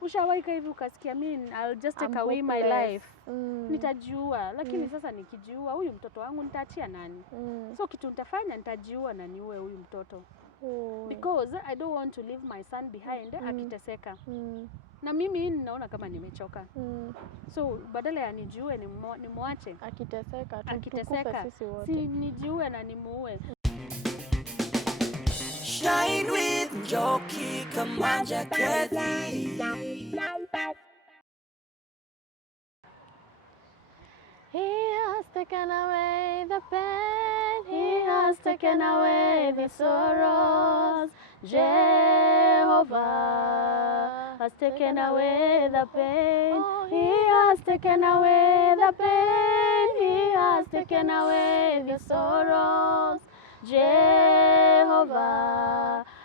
Ushawaika hivi ukasikia mimi I'll just take away my life. Nitajiua, lakini sasa nikijiua huyu mtoto wangu nitaachia nani? So kitu nitafanya nitajiua na niue huyu mtoto. Because I don't want to leave my son behind akiteseka. Na mimi ninaona kama nimechoka. So badala ya nijiue nimwache akiteseka sisi wote. Si nijiue na nimuue. Shine with Njoki, Kamanja Kethi. He has taken away the pain, He has taken away the sorrows. Jehovah has taken away the pain, He has taken away the pain, He has taken away the sorrows. Jehovah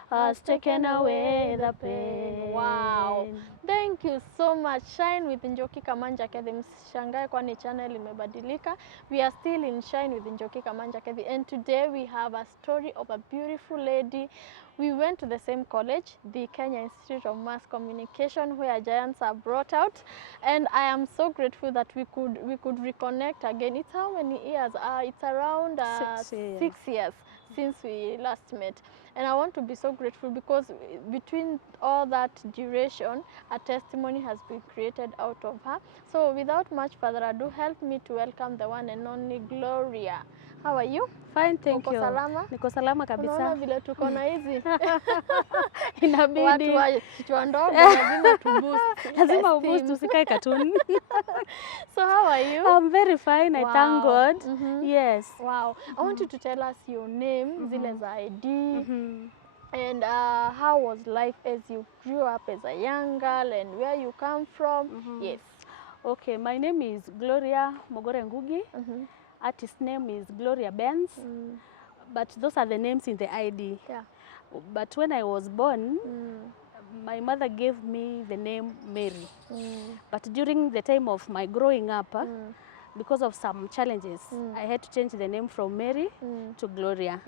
has taken away the pain. Wow. Thank you so much. Shine with Njoki Kamanja Kethi. Msishangae kwani channel imebadilika. We are still in Shine with Njoki Kamanja Kethi, and today we have a story of a beautiful lady. We went to the same college, the Kenya Institute of Mass Communication, where giants are brought out, and I am so grateful that we could reconnect again. It's how many years? It's around 6 years since we last met. And I want to be so grateful because between all that duration, a testimony has been created out of her. So without much further ado, help me to welcome the one and only Gloria. How are you? Fine, thank you. Salama? Niko salama kabisa. Unaona vile tuko na hizi? Inabidi. Watu wa kichwa ndogo lazima tuboost. Lazima uboost usikae cartoon. So how are you? I'm very fine, I thank God. Yes. Wow. I want you to tell us your name, zile za ID. And how was life as you grew up as a young girl and where you come from? Yes. Okay, my name is Gloria Mugure. Artist name is Gloria Benz. But those are the names in the ID. Yeah. But when I was born, my mother gave me the name Mary. But during the time of my growing up, because of some challenges, I had to change the name from Mary to Gloria.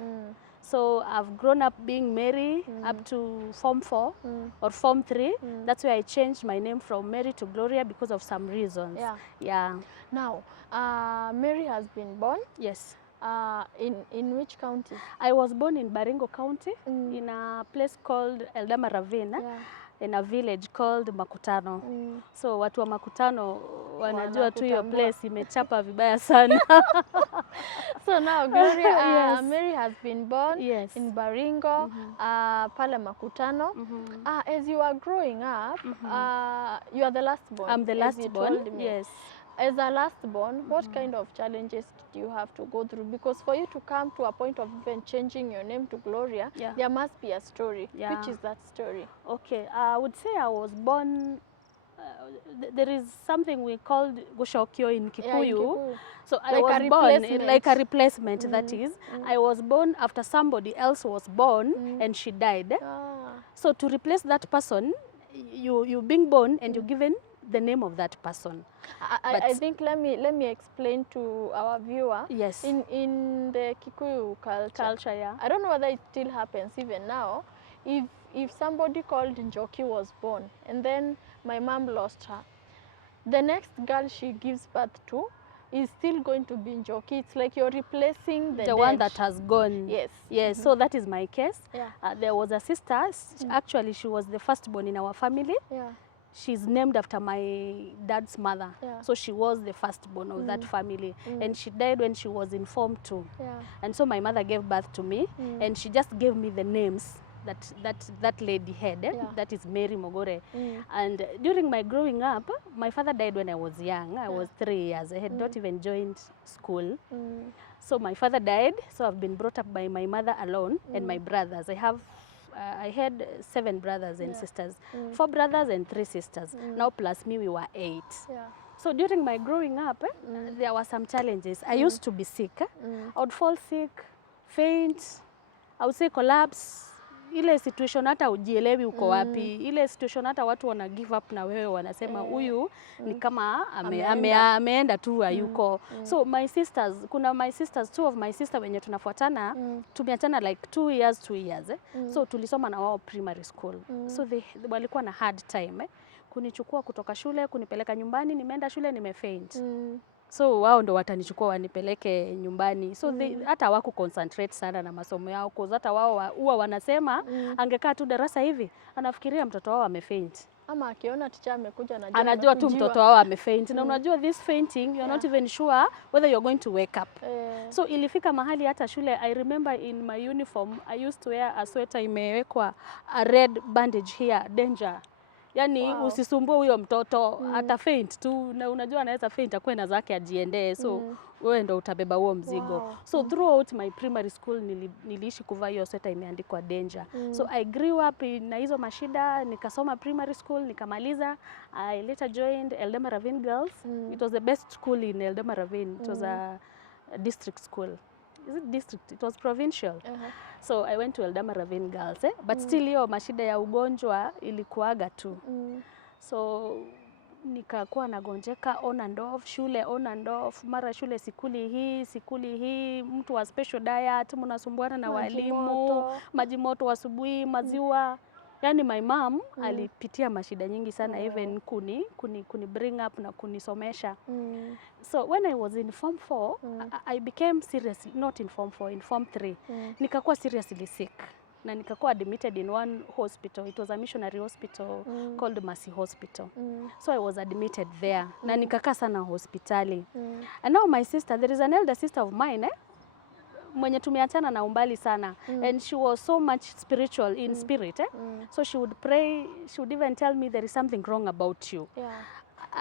So I've grown up being Mary up to Form 4 or Form 3. That's where I changed my name from Mary to Gloria because of some reasons. Yeah. Now, Mary has been born. Yes. In which county? I was born in Baringo County, in a place called Eldama Ravine, in a village called Makutano. So watu wa Makutano wanajua tu hiyo place imechapa vibaya sana. So now Gloria, Mary has been born in Baringo, pale Makutano. As you are growing up, you are the last born. I'm the last born, yes. As a last born, what kind of challenges did you have to go through? Because for you to come to a point of even changing your name to Gloria, there must be a story. Which is that story? Okay, I would say I was born, there is something we called Gushokyo in Kikuyu. So I was born like a replacement, that is. I was born after somebody else was born and she died. So to replace that person, you being born and you're given the name of that person. I think let me explain to our viewer. Yes. In the Kikuyu culture, I don't know whether it still happens even now. If somebody called Njoki was born and then my mom lost her, the next girl she gives birth to is still going to be Njoki. It's like you're replacing the one that has gone. Yes. Yes. So that is my case. There was a sister. Actually, she was the firstborn in our family. She's named after my dad's mother. So she was the firstborn of that family. And she died when she was in Form 2. And so my mother gave birth to me. And she just gave me the names that lady had. That is Mary Mugure. And during my growing up, my father died when I was young. I was 3 years. I had not even joined school. So my father died. So I've been brought up by my mother alone and my brothers. I had 7 brothers and sisters, 4 brothers and 3 sisters. Now plus me, we were 8. So during my growing up, there were some challenges. I used to be sick. I would fall sick, faint, I would say collapse. Ile situation hata ujielewi uko wapi. Ile situation hata watu wana give up na wewe wanasema huyu ni kama ameenda tu hayuko. So my sisters, kuna my sisters, 2 of my sisters wenye tunafuatana, tumeachana like 2 years. So tulisoma na wao primary school. So they walikuwa na hard time kunichukua kutoka shule, kunipeleka nyumbani, nimeenda shule nimefaint. So wao ndo watanichukua wanipeleke nyumbani. So hata hawaku concentrate sana na masomo yao, cause hata wao huwa wanasema angekaa tu darasa hivi, anafikiria mtoto wao amefaint. Ama akiona teacher amekuja anajua tu mtoto wao amefaint. Na unajua this fainting, you're not even sure whether you're going to wake up. So ilifika mahali hata shule, I remember in my uniform, I used to wear a sweater imewekwa a red bandage here, danger. Yani usisumbue huyo mtoto, ata faint tu, na unajua anaweza faint akwe na zake ajiendee, so wewe ndo utabeba huo mzigo. So throughout my primary school niliishi kuvaa hiyo sweater imeandikwa danger. So I grew up na hizo mashida, nikasoma primary school, nikamaliza. I later joined Eldama Ravine Girls. It was the best school in Eldama Ravine. It was a district school. Is it district? It was provincial. So I went to Eldama Ravine Girls, but still hiyo mashida ya ugonjwa ilikuaga tu. So nikakuwa nagonjeka on and off, shule on and off, mara shule sikuli hii, mtu wa special diet, mnasumbuana na walimu, maji moto asubuhi, maziwa. Yani my mom alipitia mashida nyingi sana, even kuni bring up na kunisomesha. So when I was in Form 4, I became serious, not in Form 4, in Form 3. Nikakuwa seriously sick. Na nikakuwa admitted in one hospital. It was a missionary hospital called Mercy Hospital. So I was admitted there. Na nikakaa sana hospitali. And now my sister, there is an elder sister of mine, mwenye tumeachana na umbali sana. And she was so much spiritual in spirit. So she would pray, she would even tell me there is something wrong about you.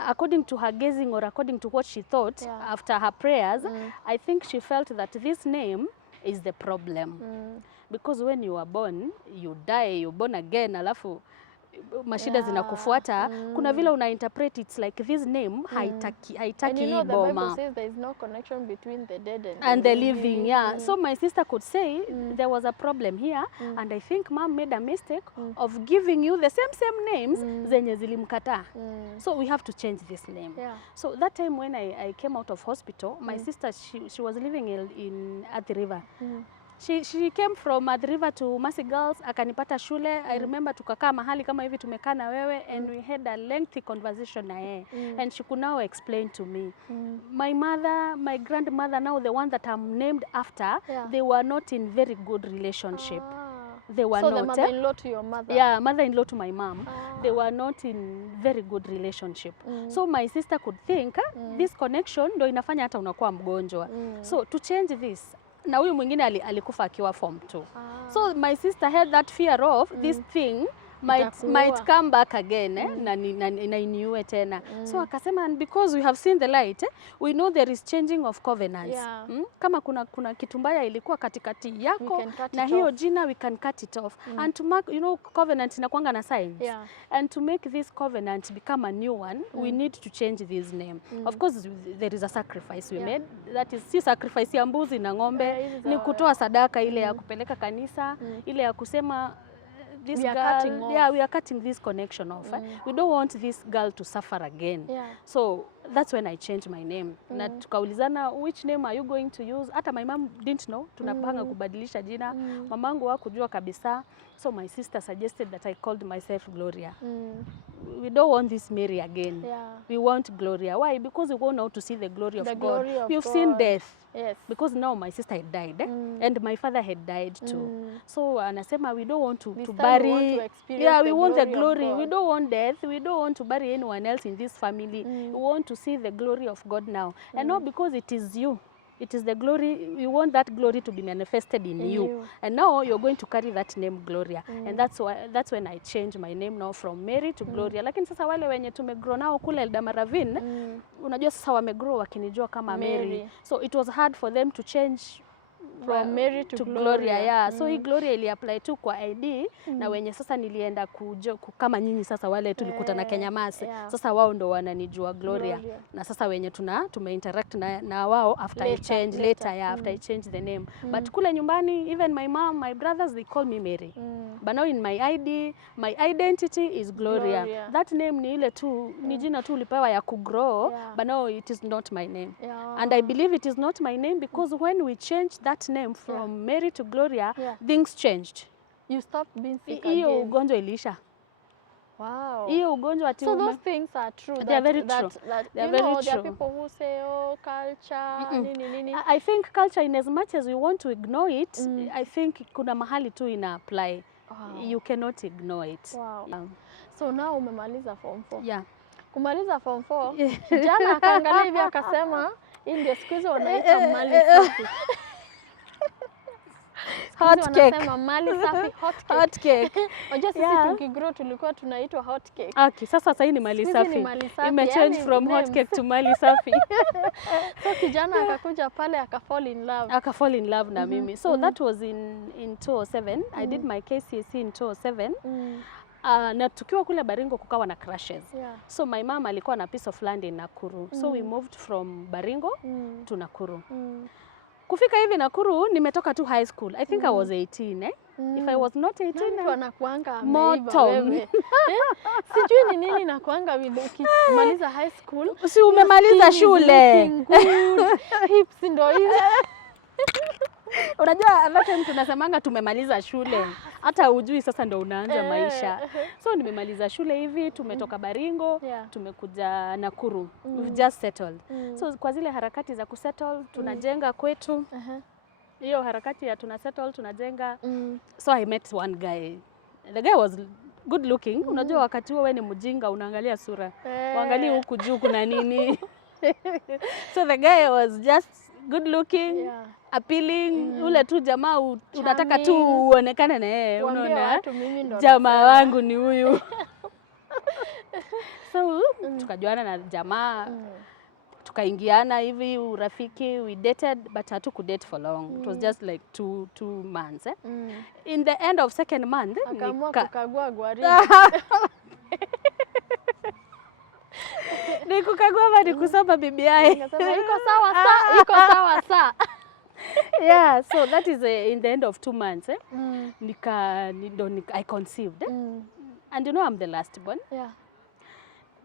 According to her gazing, or according to what she thought after her prayers, I think she felt that this name is the problem. Because when you are born, you die, you're born again, alafu mashida zinakufuata, kuna vile una interpret it's like this name haitaki hii boma. The Bible says there is no connection between the dead and the living. So my sister could say there was a problem here, and I think mom made a mistake of giving you the same names zenye zilimkataa. So we have to change this name. So that time when I came out of hospital, my sister, she was living in Athi River. She came from Athi River to Mercy Girls, akanipata shule. I remember tukakaa mahali kama hivi tumekaa na wewe, and we had a lengthy conversation na yeye. And she could now explain to me. My mother, my grandmother, now the one that I'm named after, they were not in very good relationship. They were so not. So the mother-in-law to your mother? Yeah, mother-in-law to my mom. They were not in very good relationship. So my sister could think, this connection ndo inafanya hata unakuwa mgonjwa. So to change this, na huyu mwingine alikufa akiwa Form 2. So my sister had that fear of this thing might come back again, na iniue tena. So akasema, and because we have seen the light, we know there is changing of covenants. Kama kuna kitu mbaya ilikuwa katikati yako na hiyo jina, we can cut it off. And to mark, covenant inakuanga na signs. And to make this covenant become a new one, we need to change this name. Of course there is a sacrifice we made. That is, si sacrifice ya mbuzi na ng'ombe, ni kutoa sadaka ile ya kupeleka kanisa, ile ya kusema this girl, we are cutting this connection off. We don't want this girl to suffer again. So that's when I changed my name. Na tukaulizana, which name are you going to use? Hata my mom didn't know tunapanga kubadilisha jina. Mamangu hakujua kabisa. So my sister suggested that I called myself Gloria. We don't want this Mary again. We want Gloria. Why? Because we want now to see the glory of God. We've seen death. Because now my sister had died, and my father had died too. So anasema, we don't want to bury. We want the glory. We don't want death. We don't want to bury anyone else in this family. We want to see the glory of God now. And not because it is you. It is the glory, we want that glory to be manifested in you. And now you're going to carry that name Gloria. And that's when I changed my name now from Mary to Gloria. Lakini sasa wale wenye tumegrow nao kule Eldama Ravine, unajua sasa wamegrow wakinijua kama Mary. So it was hard for them to change from Mary to Gloria. So hii Gloria ili apply tu kwa ID, na wenye sasa nilienda kama nyinyi sasa wale tulikutana Kenya Mase. Sasa wao ndo wananijua Gloria. Na sasa wenye tumeinteract na wao after I change later, after I change the name. But kule nyumbani, even my mom, my brothers, they call me Mary. But now in my ID, my identity is Gloria. That name ni ile tu, ni jina tu ulipewa ya kugrow, but now it is not my name. And I believe it is not my name because when we change that name from Mary to Gloria, things changed. You stopped being sick again. Hiyo ugonjwa ilisha. Wow. Hiyo ugonjwa ati so those things are true. They are very true. They are very true. There are people who say, oh, culture, nini. I think culture, in as much as we want to ignore it, I think kuna mahali tu ina apply. Wow. You cannot ignore it. Wow. So now umemaliza form 4. Yeah. Kumaliza form 4, jana akaangalia hivi akasema, hii ndio siku hizo wanaita mali safi. Hot cake. Wanasema mali safi, hot cake. Hot cake. Unajua sisi tukigrow tulikuwa tunaitwa hot cake. Okay, sasa hii ni mali safi. Ime change from hot cake to mali safi. So kijana akakuja pale akafall in love. Akafall in love na mimi. So that was in 2007. I did my KCSE in 2007. Na tukiwa kule Baringo kukawa na crashes. Yeah. So my mom alikuwa na piece of land in Nakuru. So we moved from Baringo to Nakuru. Kufika hivi Nakuru, nimetoka tu high school. I think I was 18, If I was not 18, anakuanga ameiva wewe. Sijui ni nini nakuanga ukimaliza high school. Si umemaliza shule. Hips ndio hizo. Unajua hata mtu tunasemanga tumemaliza shule. Hata hujui sasa ndio unaanza maisha. So nimemaliza shule hivi, tumetoka Baringo, tumekuja Nakuru. We've just settled. So kwa zile harakati za kusettle, tunajenga kwetu. Hiyo harakati ya tunasettle, tunajenga. So I met one guy. The guy was good looking. Unajua wakati huo wewe ni mjinga, unaangalia sura. Uangalie huku juu kuna nini. So the guy was just good looking, appealing, ule tu jamaa unataka tu uonekane na yeye, unaona jamaa wangu ni huyu. So tukajuana na jamaa, tukaingiana hivi urafiki, we dated but hatukudate for long. It was just like two months. In the end of second month akaamua kukagua gwaride. Nikukagua bali kusoma BBI. Iko sawa saa. Yeah, so that is in the end of 2 months. I conceived. And you know I'm the last born. Yeah.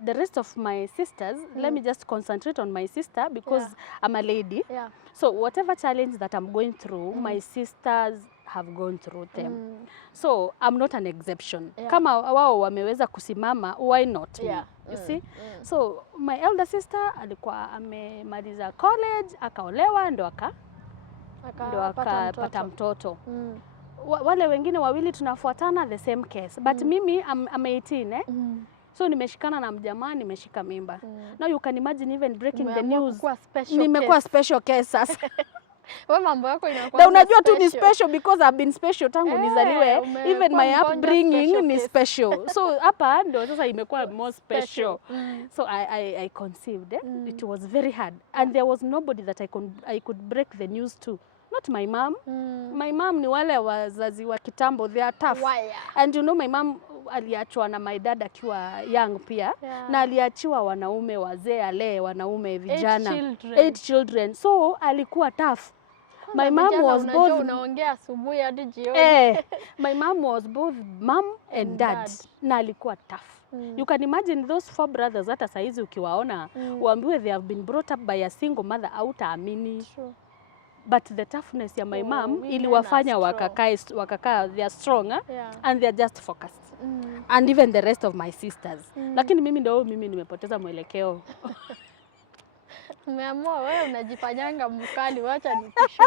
The rest of my sisters, let me just concentrate on my sister because I'm a lady. Yeah. So whatever challenge that I'm going through, my sisters have gone through them. So I'm not an exception. Kama wao wameweza kusimama, why not me? You see? So my elder sister alikuwa amemaliza college, akaolewa ndo akapata mtoto. Wale wengine wawili tunafuatana the same case. But mimi I'm 18, So nimeshikana na mjamaa, nimeshika mimba. Now you can imagine even breaking the news. Nimekuwa special case sasa. Wewe mambo yako inakuwa. Na unajua tu ni special because I've been special tangu nizaliwe. Even my upbringing ni special. So hapa ndo sasa imekuwa more special. So I conceived. It was very hard. And there was nobody that I could break the news to. Not my mom. My mom ni wale wazazi wa kitambo, they are tough. And you know my mom aliachwa na my dad akiwa young pia. Na aliachiwa wanaume wazee, alee wanaume vijana. 8 children. So alikuwa tough. My mom was both unaongea asubuhi hadi jioni. My mom was both mom and dad. Na alikuwa tough. You can imagine those 4 brothers hata saizi ukiwaona uambiwe they have been brought up by a single mother hautaamini. But the toughness ya my mom iliwafanya wakakaa they are strong and they are just focused. And even the rest of my sisters. Lakini mimi nimepoteza mwelekeo. Umeamua wewe unajifanyanga mkali, wacha nitisho.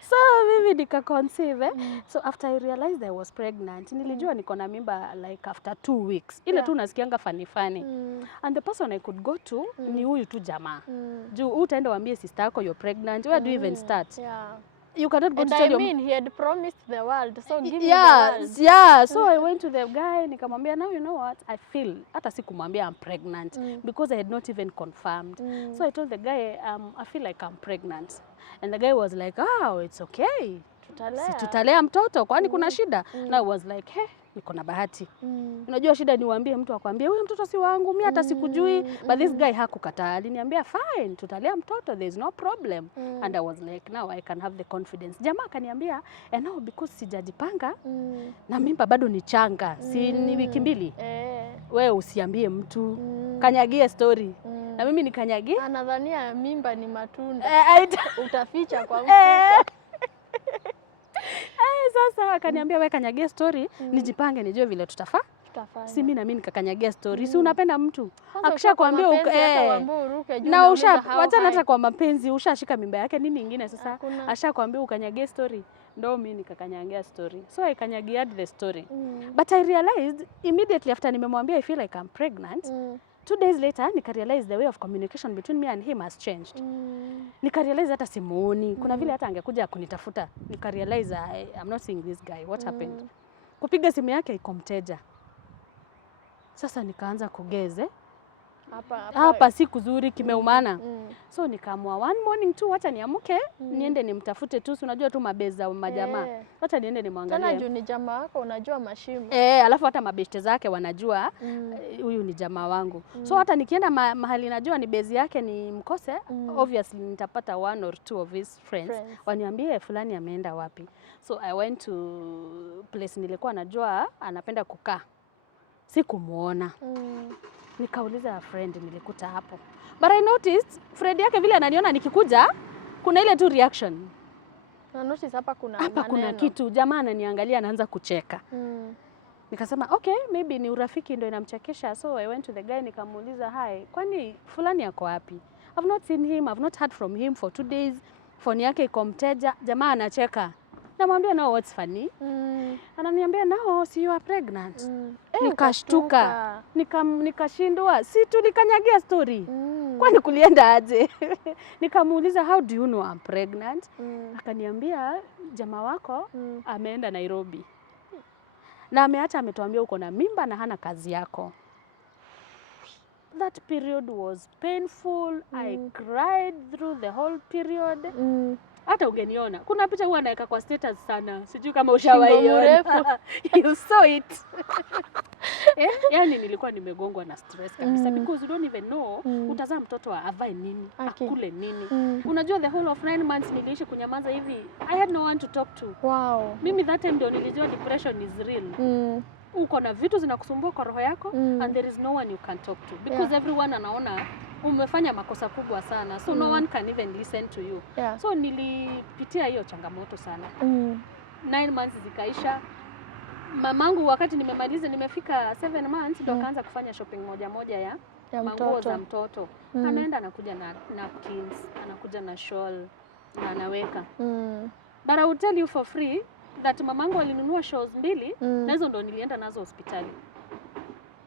So mimi nika conceive. So after I realized I was pregnant, nilijua niko na mimba like after 2 weeks. Ile tu nasikianga funny. And the person I could go to ni huyu tu jamaa. Juu utaenda waambie sister yako you're pregnant, where do you even start? You cannot go to tell he had promised the world, so give me the world. Yeah, so I went to the guy, nikamwambia, now you know what, I feel, hata sikumwambia I'm pregnant, because I had not even confirmed. So I told the guy, I feel like I'm pregnant. And the guy was like, oh, it's okay. Tutalea mtoto, kwani kuna shida? And I was like, hey, niko na bahati. Unajua shida ni uambie mtu akwambie, huyu mtoto si wangu, mimi hata sikujui. But this guy hakukataa, aliniambia fine, tutalea mtoto, there's no problem. And I was like, now I can have the confidence. Jamaa akaniambia, and now because sijajipanga, na mimba bado ni changa, si ni wiki 2. Wewe usiambie mtu, kanyagie story. Na mimi nikanyagie. Anadhania mimba ni matunda. Utaficha kwa mfuko. sasa akaniambia wewe kanyagia story, nijipange nijue vile tutafanya. Si mimi na mimi nikakanyagia story. Si unapenda mtu akishakwambia na wacha hata kwa mapenzi ushashika mimba yake nini nyingine sasa ashakwambia ukanyagia story. Ndio mimi nikakanyagia story. So I kanyagiad the story. But I realized immediately after nimemwambia I feel like I'm pregnant. 2 days later nikarealize the way of communication between me and him has changed. Nikarealize hata simuoni. Kuna vile hata angekuja kunitafuta. Nikarealize I'm not seeing this guy. What happened? Kupiga simu yake iko mteja. Sasa nikaanza kugeze. Hapa si kuzuri kimeumana. So nikaamua one morning tu wacha niamke niende nimtafute tu, unajua tu mabeza wa majamaa. Wacha niende nimwangalie. Tena juu ni jamaa wako unajua mashimo. Alafu hata mabeshte zake wanajua huyu ni jamaa wangu. So hata nikienda mahali najua ni bezi yake ni mkose, obviously nitapata 1 or 2 of his friends. Waniambie fulani ameenda wapi. So I went to place nilikuwa najua anapenda kukaa. Sikumuona. Nikauliza friend nilikuta hapo. But I noticed friend yake vile ananiona nikikuja kuna ile tu reaction. Na notice hapa kuna kitu jamaa ananiangalia anaanza kucheka. Nikasema okay maybe ni urafiki ndio inamchekesha. So I went to the guy nikamuuliza hi kwani fulani yako wapi? I've not seen him, I've not heard from him for 2 days. Phone yake iko mteja, jamaa anacheka. Namwambia no what's funny? Ananiambia no see you are pregnant. Nikashtuka. Nikashindwa. Si tulikanyagia story. Kwani kulienda aje? Nikamuuliza how do you know I'm pregnant? Akaniambia jamaa wako ameenda Nairobi. Na ameacha ametuambia uko na mimba na hana kazi yako. That period was painful. I cried through the whole period. Hata ungeniona. Kuna picha huwa naeka kwa status sana. Sijui kama ushawaiona. You saw it. Yani nilikuwa nimegongwa na stress kabisa because you don't even know utazaa mtoto avae nini, akule nini. Unajua the whole of 9 months niliishi kunyamaza hivi. I had no one to talk to. Wow. Mimi that time ndio nilijua depression is real. Uko na vitu zinakusumbua kwa roho yako and there is no one you can talk to because everyone anaona umefanya makosa kubwa sana. So no one can even listen to you. So nilipitia hiyo changamoto sana. 9 months zikaisha. Mamangu wakati nimemaliza nimefika 7 months ndo kaanza kufanya shopping moja ya manguo za mtoto. Anaenda anakuja na napkins, anakuja na shawl na anaweka. But I will tell you for free that mamangu alinunua shawls 2 na hizo ndo nilienda nazo hospitali.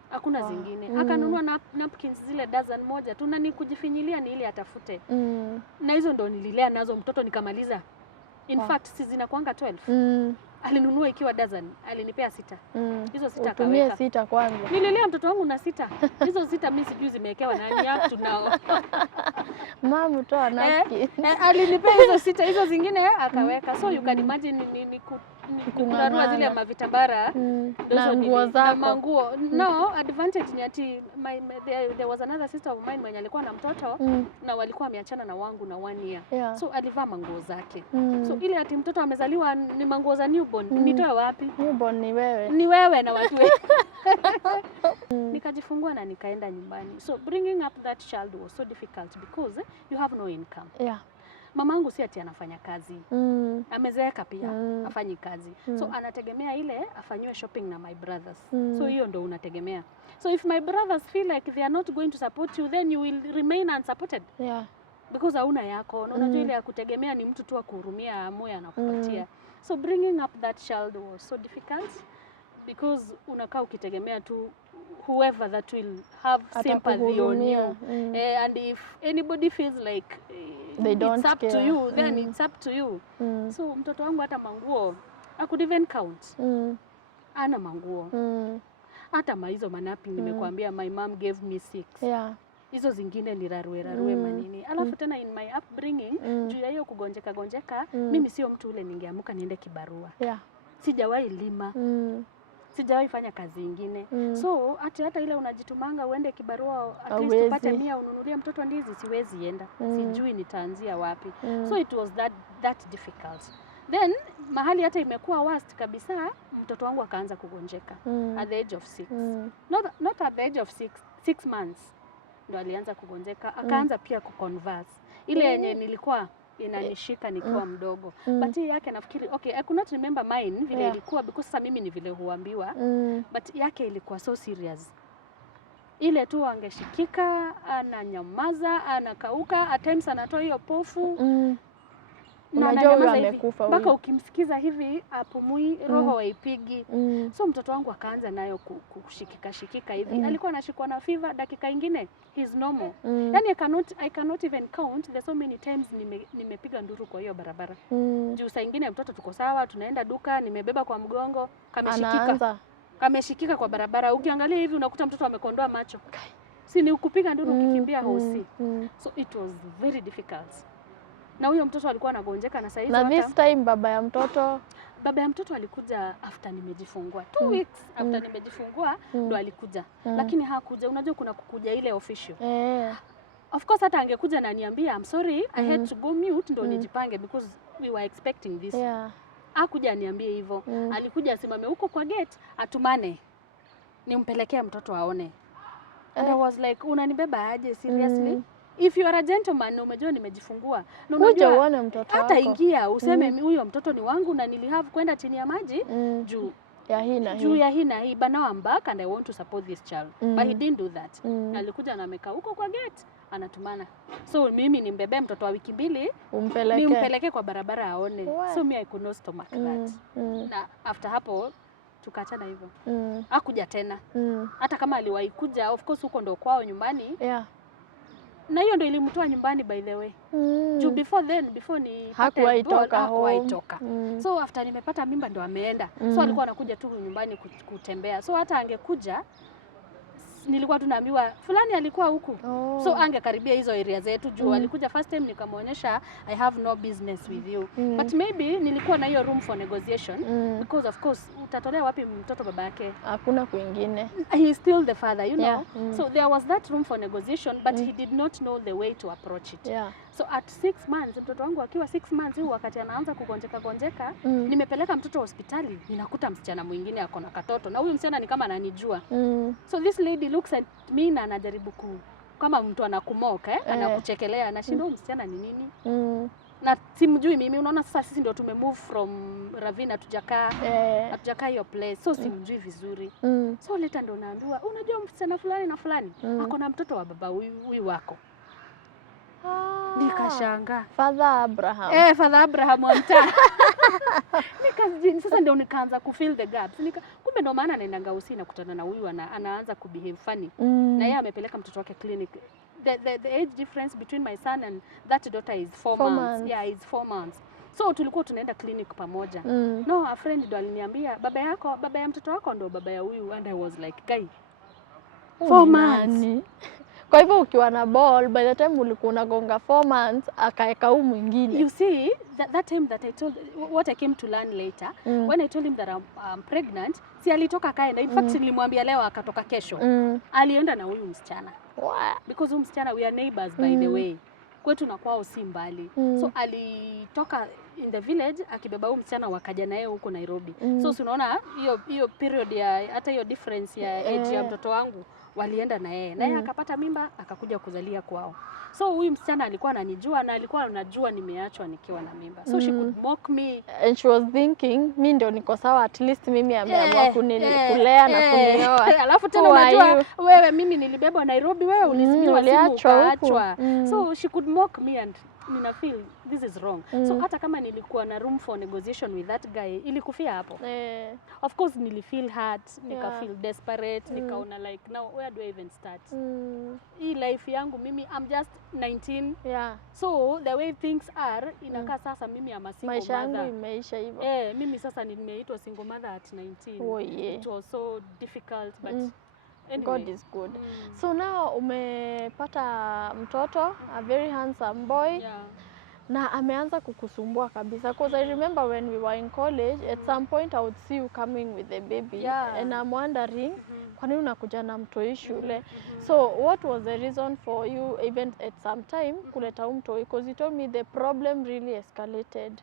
Hakuna zingine. Akanunua napkins zile dozen moja tu na nikujifinyilia ni ile atafute. Na hizo ndo nililea nazo mtoto nikamaliza. In fact si zinakuanga 12. Alinunua ikiwa dozen, alinipea 6. Hizo 6 akaweka. Utumie 6 kwanza. Nililea mtoto wangu na 6. Hizo 6 mimi sijui zimewekewa nani hapo nao. Mama toa napki. Alinipea hizo 6, hizo zingine akaweka. So you can imagine ni kununua zile mavitambara na nguo zako. Manguo. No, advantage ni ati there was another sister of mine mwenye alikuwa na mtoto na walikuwa wameachana na wangu na 1 year. So alivaa manguo zake. So ile ati mtoto amezaliwa ni manguo za newborn, nitoe wapi? Newborn ni wewe. Ni wewe na watu wewe. Nikajifungua na nikaenda nyumbani. So bringing up that child was so difficult because you have no income. Mamangu si ati anafanya kazi. Amezeeka pia, afanyi kazi. So anategemea ile afanywe shopping na my brothers. So hiyo ndo unategemea. So if my brothers feel like they are not going to support you, then you will remain unsupported. Because hauna yako. Na unajua ile ya kutegemea ni mtu tu akuhurumia moyo anakupatia. So bringing up that child was so difficult because unakaa ukitegemea tu whoever that will have sympathy on you. And if anybody feels like it's up to you, then it's up to you. So mtoto wangu hata manguo, I could even count. Ana manguo. Hata maizo manapi nimekuambia my mom gave me 6. Hizo zingine ni rarue manini. Alafu tena in my upbringing, juu ya hiyo kugonjeka, mimi sio mtu ule ningeamuka niende kibarua. Sijawahi lima. Sijawahi fanya kazi nyingine. So hata ile unajitumanga uende kibarua at least upate 100 ununulie mtoto ndizi, siwezi enda. Sijui nitaanzia wapi. So it was that difficult. Then mahali hata imekuwa worst kabisa, mtoto wangu akaanza kugonjeka at the age of 6. Not at the age of 6 months. Ndo alianza kugonjeka, akaanza pia kuconverse. Ile yenye nilikuwa inanishika nikiwa mdogo. But hii yake nafikiri, okay, I could not remember mine vile ilikuwa because sasa mimi ni vile huambiwa. But yake ilikuwa so serious. Ile tu angeshikika, ananyamaza, anakauka, at times anatoa hiyo pofu. Unajua huyo amekufa. Mpaka ukimsikiza hivi apumui, roho haipigi. So mtoto wangu akaanza nayo kushikika hivi. Alikuwa anashikwa na fever, dakika ingine he's normal. Yani I cannot even count the so many times nimepiga nduru kwa hiyo barabara. Juu saa ingine mtoto tuko sawa, tunaenda duka, nimebeba kwa mgongo, kameshikika. Kameshikika kwa barabara. Ukiangalia hivi unakuta mtoto amekondoa macho. Si ni ukupiga nduru ukikimbia hosi. So it was very difficult. Na huyo mtoto alikuwa anagonjeka na saizi na this time baba ya mtoto alikuja after nimejifungua 2 weeks after nimejifungua ndo alikuja. Lakini hakuja, unajua kuna kukuja ile official. Of course hata angekuja na niambia I'm sorry I had to go mute ndo nijipange because we were expecting this. Hakuja niambie hivyo. Alikuja asimame huko kwa gate atumane nimpelekea mtoto aone. And I was like unanibeba aje seriously? If you are a gentleman na umejua nimejifungua na unajua uone mtoto wako hata ingia useme huyo mtoto ni wangu na nilihave kwenda chini ya maji juu ya hii na hii but now I'm back and I want to support this child. But he didn't do that. Alikuja na amekaa huko kwa gate anatumana. So mimi nimbebe mtoto wa wiki 2 nimpeleke kwa barabara aone. So me I could not stomach that. Na after hapo tukaachana hivyo. Hakuja tena. Hata kama aliwahi kuja of course huko ndo kwao nyumbani. Na hiyo ndio ilimtoa nyumbani by the way. Juu before ni hakuwahi toka. So after nimepata mimba ndo ameenda. So alikuwa anakuja tu nyumbani kutembea. So hata angekuja nilikuwa tunaambiwa fulani alikuwa huku. So angekaribia hizo area zetu juu alikuja first time nikamuonyesha I have no business with you. But maybe nilikuwa na hiyo room for negotiation because of course utatolea wapi mtoto baba yake? Hakuna kwingine. He is still the father, you know. So there was that room for negotiation but he did not know the way to approach it. So at 6 months mtoto wangu akiwa 6 months huyu wakati anaanza kugonjeka nimepeleka mtoto hospitali ninakuta msichana mwingine ako na katoto na huyu msichana ni kama ananijua. So this lady looks at me na anajaribu kama mtu anakumoka anakuchekelea na shindo msichana ni nini? Na simjui mimi unaona sasa sisi ndio tumemove from Ravina tujakaa hiyo place so simjui vizuri. So later ndo naambiwa unajua msichana fulani na fulani ako na mtoto wa baba huyu wako. Nikashanga Father Abraham. Father Abraham wa mtaa. Sasa ndio nikaanza kufeel the gaps. Kumbe ndo maana anaendanga usi na kutana na huyu anaanza kubehave funny. Na yeye amepeleka mtoto wake clinic. The age difference between my son and that daughter is 4 months. Yeah, it's 4 months. So tulikuwa tunaenda clinic pamoja. No, a friend ndo aliniambia baba ya mtoto wako ndo baba ya huyu and I was like, guy 4 months. Kwa hivyo ukiwa na ball by the time ulikuwa unagonga 4 months akaeka huyu mwingine. You see that time that I told what I came to learn later when I told him that I'm pregnant, si alitoka kaenda. In fact nilimwambia leo akatoka kesho. Alienda na huyu msichana. Because huyu msichana we are neighbors by the way. Kwetu na kwao si mbali. So alitoka in the village akibeba huyu msichana wakaja naye huko Nairobi. So unaona hiyo period ya hata hiyo difference ya age ya mtoto wangu walienda na yeye. Na yeye akapata mimba akakuja kuzalia kwao. So huyu msichana alikuwa ananijua na alikuwa anajua nimeachwa nikiwa na mimba. So she could mock me and she was thinking mimi ndio niko sawa at least mimi ameamua kulea na kunioa. Alafu tena unajua wewe mimi nilibebwa Nairobi wewe ulizimiwa simu ukaachwa. So she could mock me and nina feel this is wrong. So hata kama nilikuwa na room for negotiation with that guy ilikufia hapo. Of course nilifeel hurt, nika feel desperate, nikaona like now where do I even start? Hii life yangu mimi I'm just 19. So the way things are inakaa sasa mimi am a single maisha yangu imeisha hivyo. Mimi sasa nimeitwa single mother at 19. It was so difficult but anyway. God is good. So now umepata mtoto, a very handsome boy. Na ameanza kukusumbua kabisa because I remember when we were in college at some point I would see you coming with the baby and I'm wondering kwa nini unakuja na mtoi shule. So what was the reason for you even at some time kuleta mtoi because you told me the problem really escalated.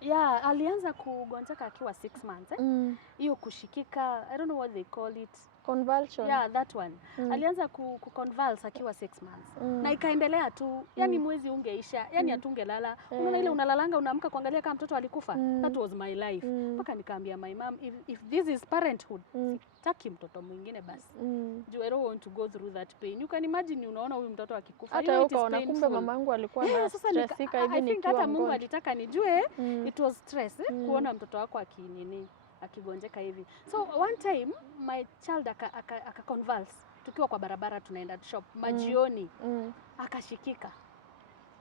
Alianza kugonjeka akiwa 6 months. Hiyo kushikika, I don't know what they call it. Convulsion. Yeah, that one. Alianza convulse akiwa 6 months. Na ikaendelea tu. Yani mwezi ungeisha. Yani atungelala. Unaona ile unalalanga unaamka kuangalia kama mtoto alikufa. That was my life. Mpaka nikaambia my mom, if this is parenthood, sitaki mtoto mwingine basi. I don't want to go through that pain. You can imagine unaona huyu mtoto akikufa. Hata ukaona kumbe mamangu alikuwa na stressika hivi nikiwa mgonjwa. Hata Mungu alitaka nijue it was stress kuona mtoto wako akigonjeka hivi. So one time my child aka convulse tukiwa kwa barabara tunaenda shop majioni akashikika.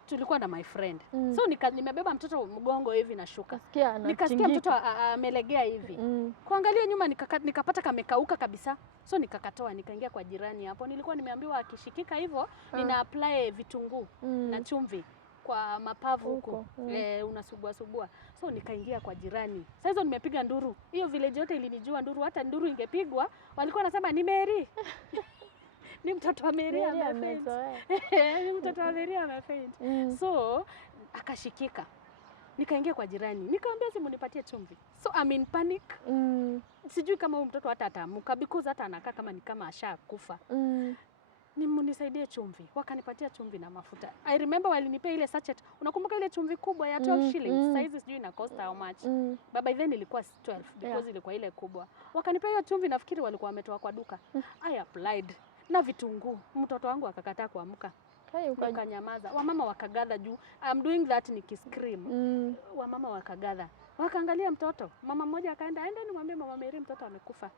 Tulikuwa na my friend. So nimebeba mtoto mgongo hivi na shuka. Nikasikia mtoto amelegea hivi. Kuangalia nyuma nikapata kamekauka kabisa. So nikakatoa nikaingia kwa jirani hapo. Nilikuwa nimeambiwa akishikika hivyo nina apply vitunguu na chumvi kwa mapavu huko. Unasugua. So nikaingia kwa jirani. Sasa hizo nimepiga nduru. Hiyo village yote ilinijua nduru, hata nduru ingepigwa walikuwa wanasema ni Mary. Ni mtoto wa Mary amefaint. Ni mtoto wa Mary amefaint. So akashikika. Nikaingia kwa jirani. Nikamwambia simu nipatie chumvi. So I'm in panic. Sijui kama huyu mtoto hata ataamuka because hata anakaa kama ni kama ashakufa. Nisaidie chumvi. Wakanipatia chumvi na mafuta. I remember walinipea ile sachet. Unakumbuka ile chumvi kubwa ya 12 shillings? Size sijui ina cost how much. But by then ilikuwa 12 because ilikuwa ile kubwa. Wakanipea hiyo chumvi, nafikiri walikuwa wametoa kwa duka. I applied na vitunguu. Mtoto wangu akakataa kuamka. Wakanyamaza. Wamama wakagadha juu. I'm doing that nikiscream. Wamama wakagadha. Wakaangalia mtoto. Mama mmoja akaenda nimwambie Mama Mary mtoto amekufa.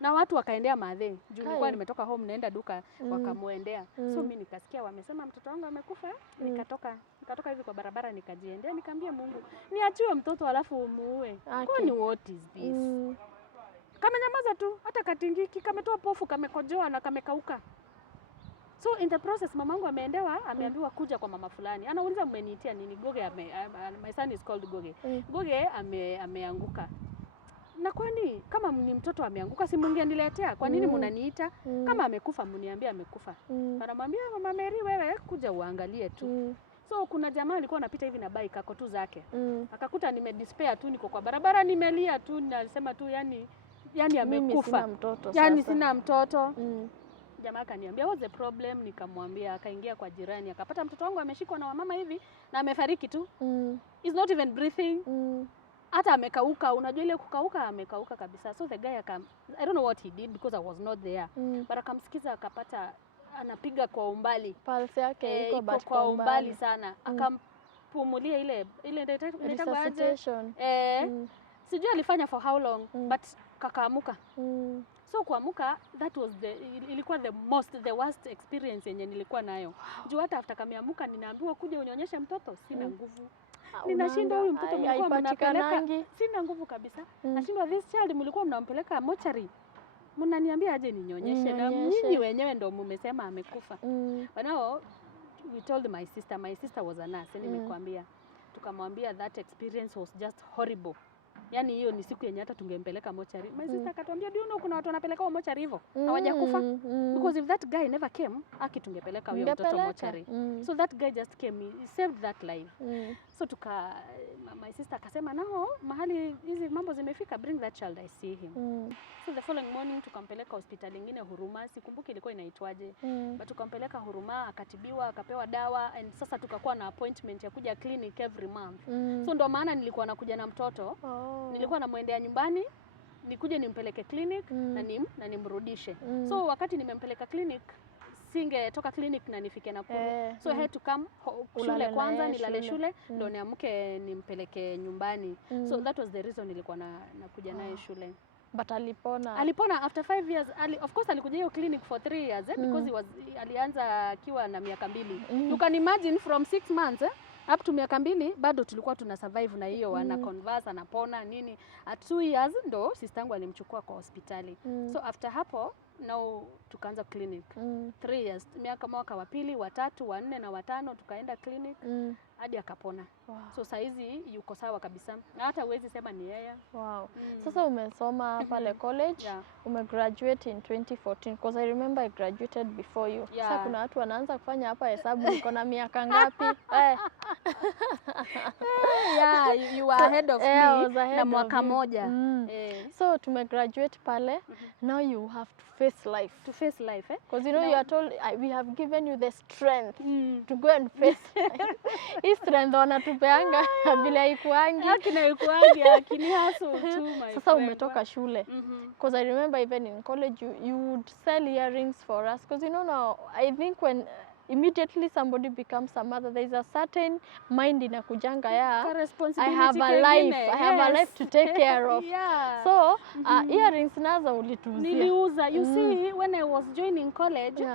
Na watu wakaendea madhe. Juu nilikuwa nimetoka home naenda duka wakamuendea. So mimi nikasikia wamesema mtoto wangu amekufa. Nikatoka hivi kwa barabara nikajiendea nikamwambia Mungu, niachie mtoto alafu umuue. Kwani what is this? Kamenyamaza tu, hata katingiki, kametoa pofu, kamekojoa na kamekauka. So in the process mamangu ameambiwa kuja kwa mama fulani. Anauliza mmeniitia nini? Goge my son is called Goge. Goge ameanguka. Na kwani kama ni mtoto ameanguka si mngeniletea? Kwa nini mnaniita? Kama amekufa mniambie amekufa. Anamwambia Mama Mary wewe kuja uangalie tu. So kuna jamaa alikuwa anapita hivi na bike ako tu zake. Akakuta nimedespair tu niko kwa barabara nimelia tu nasema tu yani amekufa. Yani sina mtoto. Jamaa akaniambia what's the problem? Nikamwambia, akaingia kwa jirani akapata mtoto wangu ameshikwa na wamama hivi na amefariki tu. He's not even breathing. Hata amekauka, unajua ile kukauka amekauka kabisa. So the guy I don't know what he did because I was not there. But akamsikiza akapata anapiga kwa umbali. Pulse yake iko but kwa umbali sana. Akampumulia ile resuscitation. Sijui alifanya for how long but kakaamuka. So kuamuka that was ilikuwa the worst experience yenye nilikuwa nayo. Juu hata after kameamuka ninaambiwa kuja unionyeshe mtoto, sina nguvu. Ninashinda huyu mtoto mlikuwa mnapeleka, sina nguvu kabisa. Nashindwa this child mlikuwa mnampeleka mochari. Mnaniambia aje ninyonyeshe na nyinyi wenyewe ndio mmesema amekufa. But now we told my sister was a nurse, nimekuambia. Tukamwambia that experience was just horrible. Yani hiyo ni siku yenye hata tungempeleka mochari. My sister akatuambia do you know kuna watu wanapeleka mochari hivyo hawajakufa because if that guy never came tungepeleka huyo mtoto mochari. So that guy just came, he saved that life. So my sister akasema nao mahali hizi mambo zimefika, bring that child I see him. So the following morning tukampeleka hospitali nyingine Huruma, sikumbuki ilikuwa inaitwaje. But tukampeleka Huruma akatibiwa akapewa dawa and sasa tukakuwa na appointment ya kuja clinic every month. So ndo maana nilikuwa nakuja na mtoto. Nilikuwa namuendea nyumbani, nikuje nimpeleke clinic na nimrudishe. So wakati nimempeleka clinic, singetoka clinic na nifike Nakuru. So I had to come shule kwanza, nilale shule, ndo niamke nimpeleke nyumbani. So that was the reason nilikuwa nakuja naye shule. But alipona after 5 years. Of course alikuja hiyo clinic for 3 years because alianza akiwa na miaka 2. You can imagine from 6 months up to miaka 2 bado tulikuwa tuna survive na hiyo wana converse anapona nini. At 2 years ndo sister yangu alimchukua kwa hospitali. So after hapo now tukaanza clinic. 3 years, mwaka wa 2, wa 3, wa 4 na wa 5 tukaenda clinic. hadi akapona. Wow. So saizi yuko sawa kabisa. Na hata huwezi sema ni yeye. Wow. Sasa umesoma pale college, umegraduate in 2014 because I remember I graduated before you. Sasa kuna watu wanaanza kufanya hapa hesabu niko na miaka ngapi? Yeah, you were ahead of me na mwaka moja. So tumegraduate pale, now you have to face life. To face life, eh? Because you know, you are told we have given you the strength to go and face life. Hii strength wanatupeanga bila haikuangi. Hakina haikuangi, lakini hustle tu my friend. Sasa umetoka shule. Because I remember even in college you would sell earrings for us. Because you know now, I think when immediately somebody becomes a mother, there is a certain mind inakujanga I have a life, I have a life to take care of. So earrings nazo ulituuzia. Niliuza. You see, when I was joining college,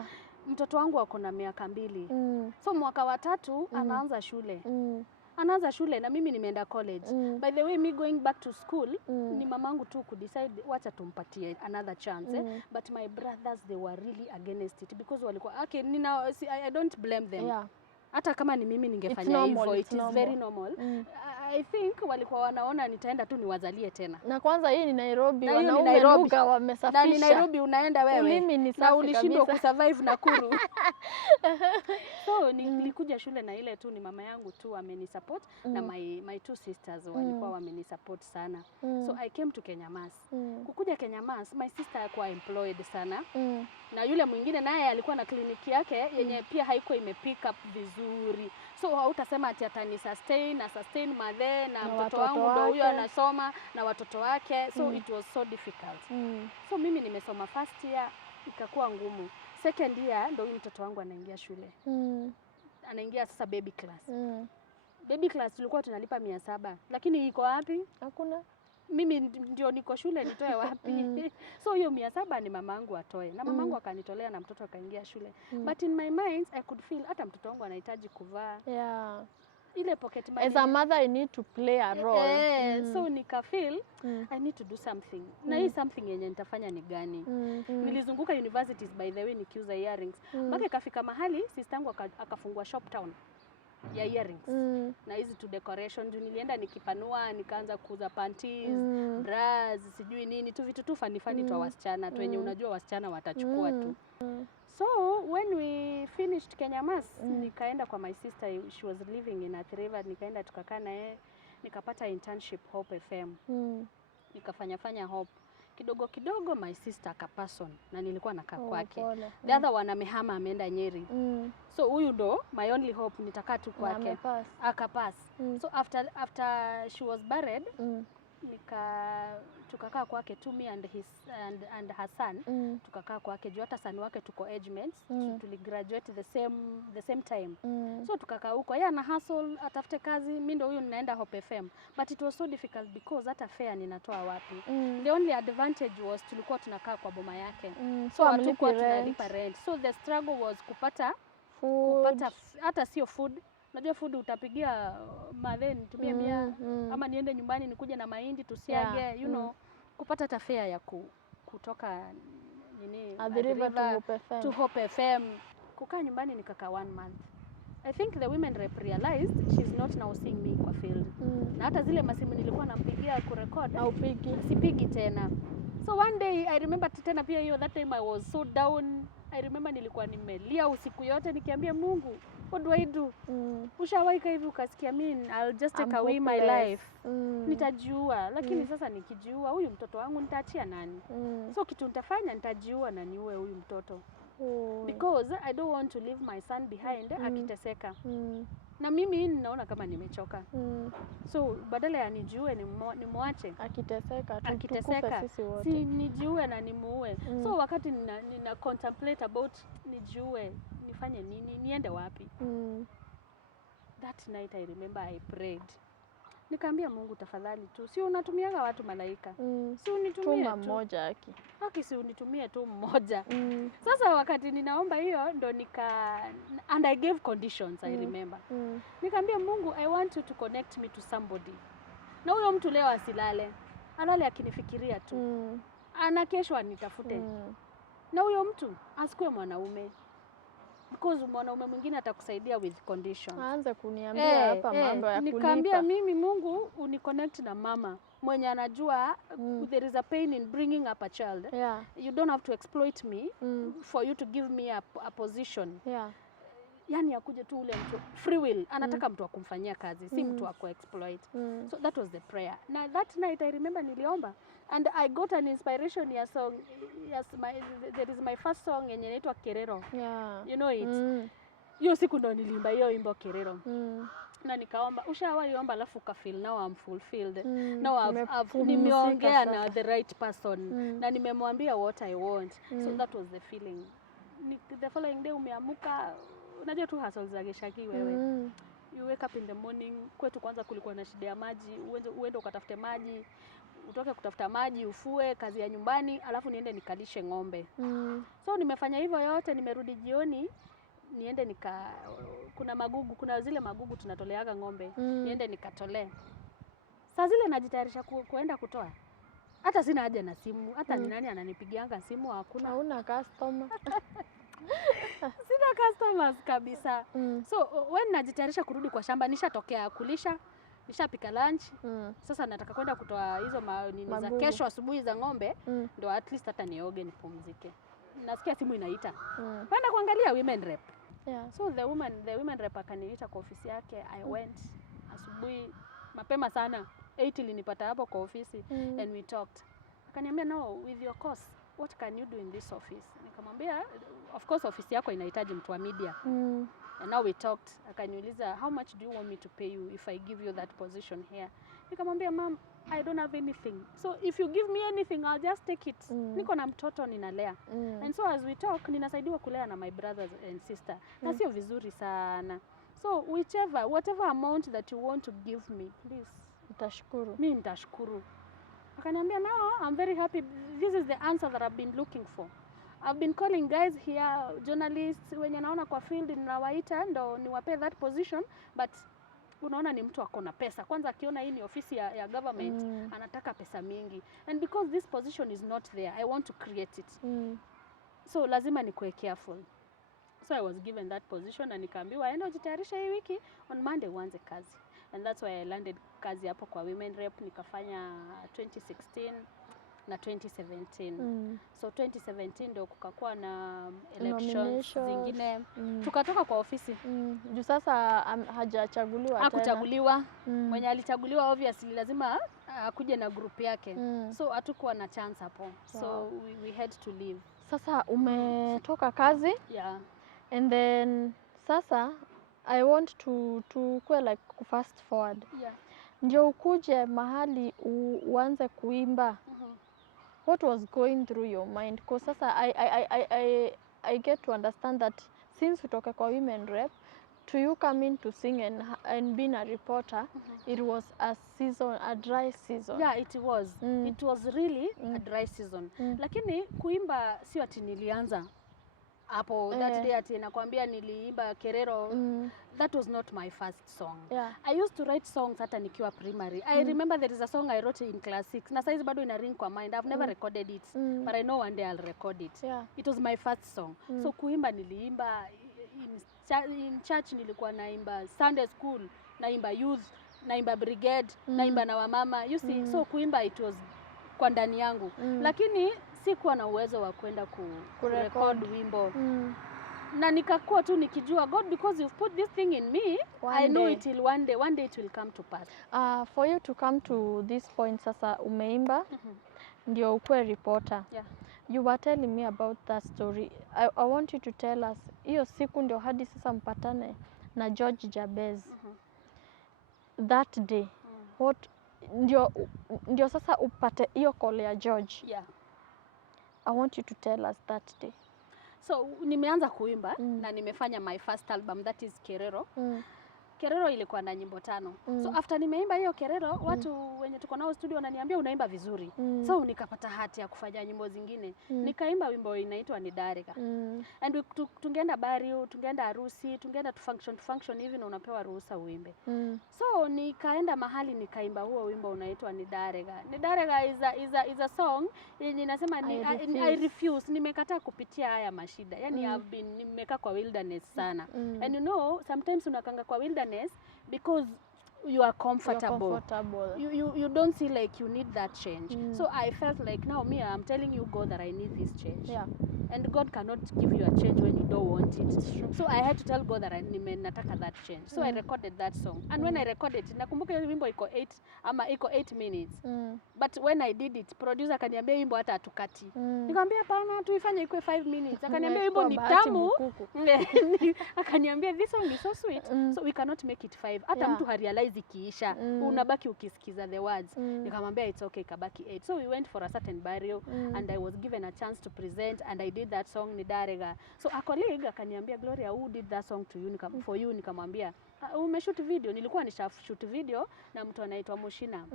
mtoto wangu ako na miaka 2. So mwaka wa 3 anaanza shule. Anaanza shule na mimi nimeenda college. By the way, me going back to school, ni mamangu tu decide wacha tumpatie another chance. But my brothers, they were really against it because walikuwa okay, I don't blame them. Hata kama ni mimi ningefanya hivyo, it is very normal. I think walikuwa wanaona nitaenda tu niwazalie tena. Na kwanza hii ni Nairobi, wanaume lugha wamesafisha. Na ni Nairobi unaenda wewe. Ulimi ni na ulishindwa kusurvive Nakuru. So nilikuja shule na ile tu ni mama yangu tu amenisupport na my 2 sisters walikuwa wamenisupport sana. So I came to Kenya Mass. Kukuja Kenya Mass, my sister alikuwa employed sana. Na yule mwingine naye alikuwa na kliniki yake yenye pia haikuwa imepick up vizuri. So hautasema ati atani sustain madhe na mtoto wangu ndo huyo anasoma na watoto wake. So it was so difficult. So mimi nimesoma first year ikakuwa ngumu. Second year ndo huyu mtoto wangu anaingia shule. Anaingia sasa baby class. Baby class tulikuwa tunalipa 700. Lakini iko wapi? Hakuna. Mimi ndio niko shule nitoe wapi? So hiyo 700 ni mamangu atoe. Na mamangu akanitolea na mtoto akaingia shule. But in my mind I could feel hata mtoto wangu anahitaji kuvaa. Ile pocket money. As a mother I need to play a role. So nika feel I need to do something. Na hii something yenye nitafanya ni gani? Nilizunguka universities by the way nikiuza earrings. Mpaka ikafika mahali sistangu akafungua shop town ya earrings. Na hizi to decoration nilienda nikipanua nikaanza kuuza panties, bras, sijui nini tu vitu tu fani tu wasichana tu wenye unajua wasichana watachukua tu. So when we finished Kenya Mass, nikaenda kwa my sister, she was living in Athi River, nikaenda tukakaa naye, nikapata internship Hope FM. Nikafanya Hope. Kidogo my sister akapass on na nilikuwa nakaa kwake. The other one amehama ameenda Nyeri. So huyu ndo my only hope nitakaa tu kwake. Akapass. So after she was buried, tukakaa kwake to me and her son. Tukakaa kwake juu hata son wake tuko age mates. Tuligraduate the same time. So tukakaa huko. Yeye ana hustle atafute kazi, mimi ndo huyu ninaenda Hope FM. But it was so difficult because hata fare ninatoa wapi. The only advantage was tulikuwa tunakaa kwa boma yake. So hatukuwa tunalipa rent. So the struggle was kupata hata sio food. Unajua food utapigia madhe nitumie 100 ama niende nyumbani nikuje na mahindi tusiage, you know, kupata tafea ya kutoka nini Athi River to Hope FM. Kukaa nyumbani nikakaa 1 month. I think the women rep realized she's not now seeing me kwa field. Na hata zile masimu nilikuwa nampigia kurekod au sipigi tena. So one day I remember tena pia hiyo that time I was so down. I remember nilikuwa nimelia usiku yote nikiambia Mungu, what do I do? Ushawaika hivi ukasikia mimi I'll just take away my life. Nitajiua, lakini sasa nikijiua huyu mtoto wangu nitaachia nani? So kitu nitafanya nitajiua na niue huyu mtoto. Because I don't want to leave my son behind akiteseka. Na mimi ninaona kama nimechoka. So badala ya nijiue nimwache akiteseka sisi wote. Si nijiue na nimuue. So wakati nina contemplate about nijiue, nifanye nini, niende wapi? That night I remember I prayed. Nikaambia Mungu tafadhali tu, si unatumiaga watu malaika. Si unitumie tu mmoja si unitumie tu mmoja. Sasa wakati ninaomba hiyo ndo and I gave conditions I remember. Nikaambia Mungu, I want you to connect me to somebody. Na huyo mtu leo asilale. Alale akinifikiria tu. Ana kesho anitafute. Na huyo mtu asikuwe mwanaume. because mwanaume mwingine atakusaidia with conditions. Aanze kuniambia hapa mambo ya kulipa. Nikaambia mimi Mungu uniconnect na mama mwenye anajua there is a pain in bringing up a child. You don't have to exploit me for you to give me a position. Yani akuje tu ule mtu free will anataka mtu akumfanyia kazi, si mtu wa kuexploit. So that was the prayer. Now that night I remember niliomba and I got an inspiration ya song. Yes, there is my first song yenye inaitwa Kerero. You know it. Hiyo siku ndo nilimba hiyo wimbo Kerero. Na nikaomba ushawahi omba alafu ka feel now I'm fulfilled. Now nimeongea na the right person na nimemwambia what I want. So that was the feeling. The following day umeamuka, unajua tu hustle za Geshaki wewe. You wake up in the morning, kwetu kwanza kulikuwa na shida ya maji, uende ukatafute maji, utoke kutafuta maji, ufue, kazi ya nyumbani, alafu niende nikalishe ng'ombe. So nimefanya hivyo yote, nimerudi jioni, niende kuna zile magugu tunatoleaga ng'ombe, niende nikatolee. Saa zile najitayarisha kuenda kutoa. Hata sina haja na simu, hata ni nani ananipigianga simu, hakuna. Hauna customer. Sina customers kabisa. So when najitayarisha kurudi kwa shamba, nishatokea kulisha, nishapika lunch. Sasa nataka kwenda kutoa hizo nini za kesho asubuhi za ng'ombe, ndio at least hata nioge nipumzike. Nasikia simu inaita. Kwenda kuangalia women rep. So the women rep akaniita kwa ofisi yake. I went asubuhi mapema sana. 8 ilinipata hapo kwa ofisi and we talked. Akaniambia no, with your course what can you do in this office? Nikamwambia of course office yako inahitaji mtu wa media. And now we talked. Akaniuliza how much do you want me to pay you if I give you that position here? Nikamwambia ma'am, I don't have anything. So if you give me anything I'll just take it. Niko na mtoto ninalea. And so as we talk ninasaidiwa kulea na my brothers and sister. Na sio vizuri sana. So whatever amount that you want to give me, please. Nitashukuru. Mimi nitashukuru. Akaniambia no, I'm very happy. This is the answer that I've been looking for. I've been calling guys here, journalists, wenye naona kwa field ninawaita ndo niwape that position, but unaona ni mtu akona pesa. Kwanza akiona hii ni ofisi ya government, anataka pesa mingi. And because this position is not there, I want to create it. So lazima nikuwe careful. So I was given that position na nikaambiwa enda ujitayarisha hii wiki, on Monday uanze kazi. And that's why I landed kazi hapo kwa women rep, nikafanya 2016 na 2017. So 2017 ndio kukakuwa na elections zingine. Tukatoka kwa ofisi. Juu sasa hajachaguliwa tena. Hakuchaguliwa. Mwenye alichaguliwa obviously lazima akuje na group yake. So hatukuwa na chance hapo. So we had to leave. Sasa umetoka kazi? And then sasa I want to kuwe like fast forward. Ndio ukuje mahali uanze kuimba. What was going through your mind? Because sasa I get to understand that since utoke kwa women rep to you come in to sing and being a reporter, it was a dry season. Yeah, it was. It was really a dry season. Lakini kuimba sio ati nilianza hapo that day ati nakwambia niliimba Kerero. That was not my first song. I used to write songs hata nikiwa primary. I remember there is a song I wrote in class 6. Na saizi bado ina ring kwa mind. I've never recorded it, but I know one day I'll record it. It was my first song. So kuimba niliimba in church, nilikuwa naimba Sunday school, naimba youth, naimba brigade, naimba na wamama. You see, so kuimba it was kwa ndani yangu. Lakini sikuwa na uwezo wa kwenda kurecord wimbo. Na nikakuwa tu nikijua God, because you've put this thing in me, I know it will one day it will come to pass. For you to come to this point sasa umeimba ndio ukue reporter. You were telling me about that story. I want you to tell us hiyo siku ndio hadi sasa mpatane na George Jabez. That day what ndio sasa upate hiyo call ya George. I want you to tell us that day. So nimeanza kuimba na nimefanya my first album, that is Kerero. Kerero ilikuwa na nyimbo 5. So after nimeimba hiyo Kerero, watu wenye tuko nao studio wananiambia unaimba vizuri. So nikapata hati ya kufanya nyimbo zingine. Nikaimba wimbo inaitwa Ni Darega. And tungeenda bariu, tungeenda harusi, tungeenda to function hivi na unapewa ruhusa uimbe. So nikaenda mahali nikaimba huo wimbo unaitwa Ni Darega. Ni Darega is a song yenye inasema I refuse. Nimekataa kupitia haya mashida. Yani nimekaa kwa wilderness sana. And you know, sometimes unakanga kwa wilderness because you are comfortable. You don't see like you need that change. So I felt like now I'm telling you God that I need this change. Yeah. And God cannot give you a change when you don't want it. So I had to tell God that nataka that change. So I recorded that song. And when I recorded it, nakumbuka hiyo wimbo iko 8 minutes. But when I did it, producer akaniambia wimbo hata atukati. Nikamwambia hapana, tuifanye ikuwe 5 minutes. Akaniambia wimbo ni tamu. Akaniambia this song is so sweet. So we cannot make it 5. Hata mtu harealize ikiisha. Unabaki ukisikiza the words. Nikamwambia it's okay, kabaki 8. So we went for a certain burial and I was given a chance to present and I did that song Ni Darega. So a colleague akaniambia, Gloria, who did that song to you? For you. Nikamwambia umeshoot video. Nilikuwa nishoot video na mtu anaitwa Mushina.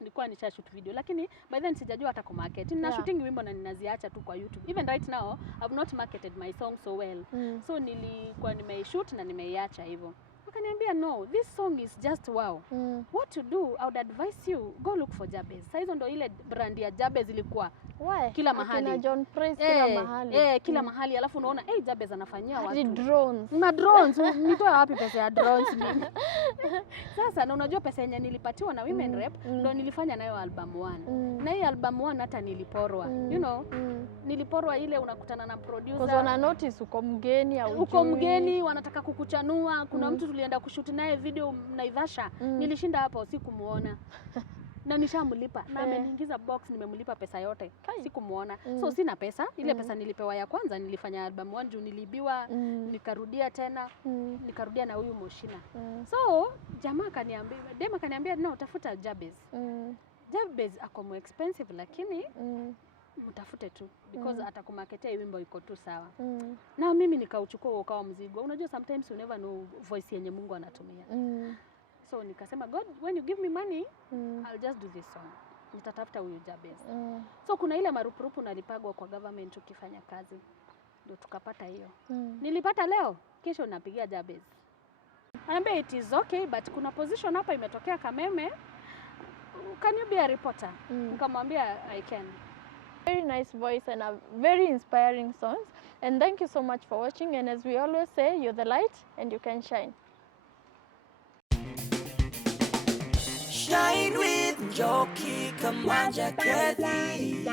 Nilikuwa shoot video lakini by then sijajua hata ku market. Nina shooting wimbo na ninaziacha tu kwa YouTube. Even right now I've not marketed my song so well. So nilikuwa nimeshoot na nimeiacha hivyo. Akaniambia no, this song is just wow. What to do? I would advise you go look for Jabez. Sasa hizo ndo ile brand ya Jabez ilikuwa kila mahali. Kina John Praise kila mahali. Kila mahali alafu unaona Jabez anafanyia watu. Drones. Drones. Nitoa wapi pesa ya drones mimi? Sasa na unajua pesa yenye nilipatiwa na Women Rep ndo nilifanya nayo album 1. Na hii album 1 hata niliporwa. You know? Niliporwa ile unakutana na producer. Kwa wana notice uko mgeni au uko mgeni wanataka kukuchanua. Kuna mtu tulienda kushoot naye video Naivasha. Nilishinda hapo sikumuona. Na nishamlipa na ameniingiza box, nimemlipa pesa yote. Sikumuona. So sina pesa. Ile pesa nilipewa ya kwanza nilifanya album 1 juu nilibiwa, nikarudia tena, nikarudia na huyu Mushina. So jamaa kaniambia no, tafuta Jabez. Jabez ako more expensive lakini mtafute tu because atakumarketia wimbo iko tu sawa. Na mimi nikauchukua ukawa mzigo. Unajua sometimes you never know voice yenye Mungu anatumia. So nikasema God, when you give me money, I'll just do this song. Nitatafuta huyu Jabez. So kuna ile marupurupu nalipagwa kwa government ukifanya kazi. Ndio tukapata hiyo. Nilipata leo, kesho napigia Jabez. Anambia it is okay but kuna position hapa imetokea Kameme. Can you be a reporter? Nikamwambia I can. Very nice voice and a very inspiring songs. And thank you so much for watching. And as we always say, you're the light and you can shine. Shine with Njoki, Kamanja Kathy.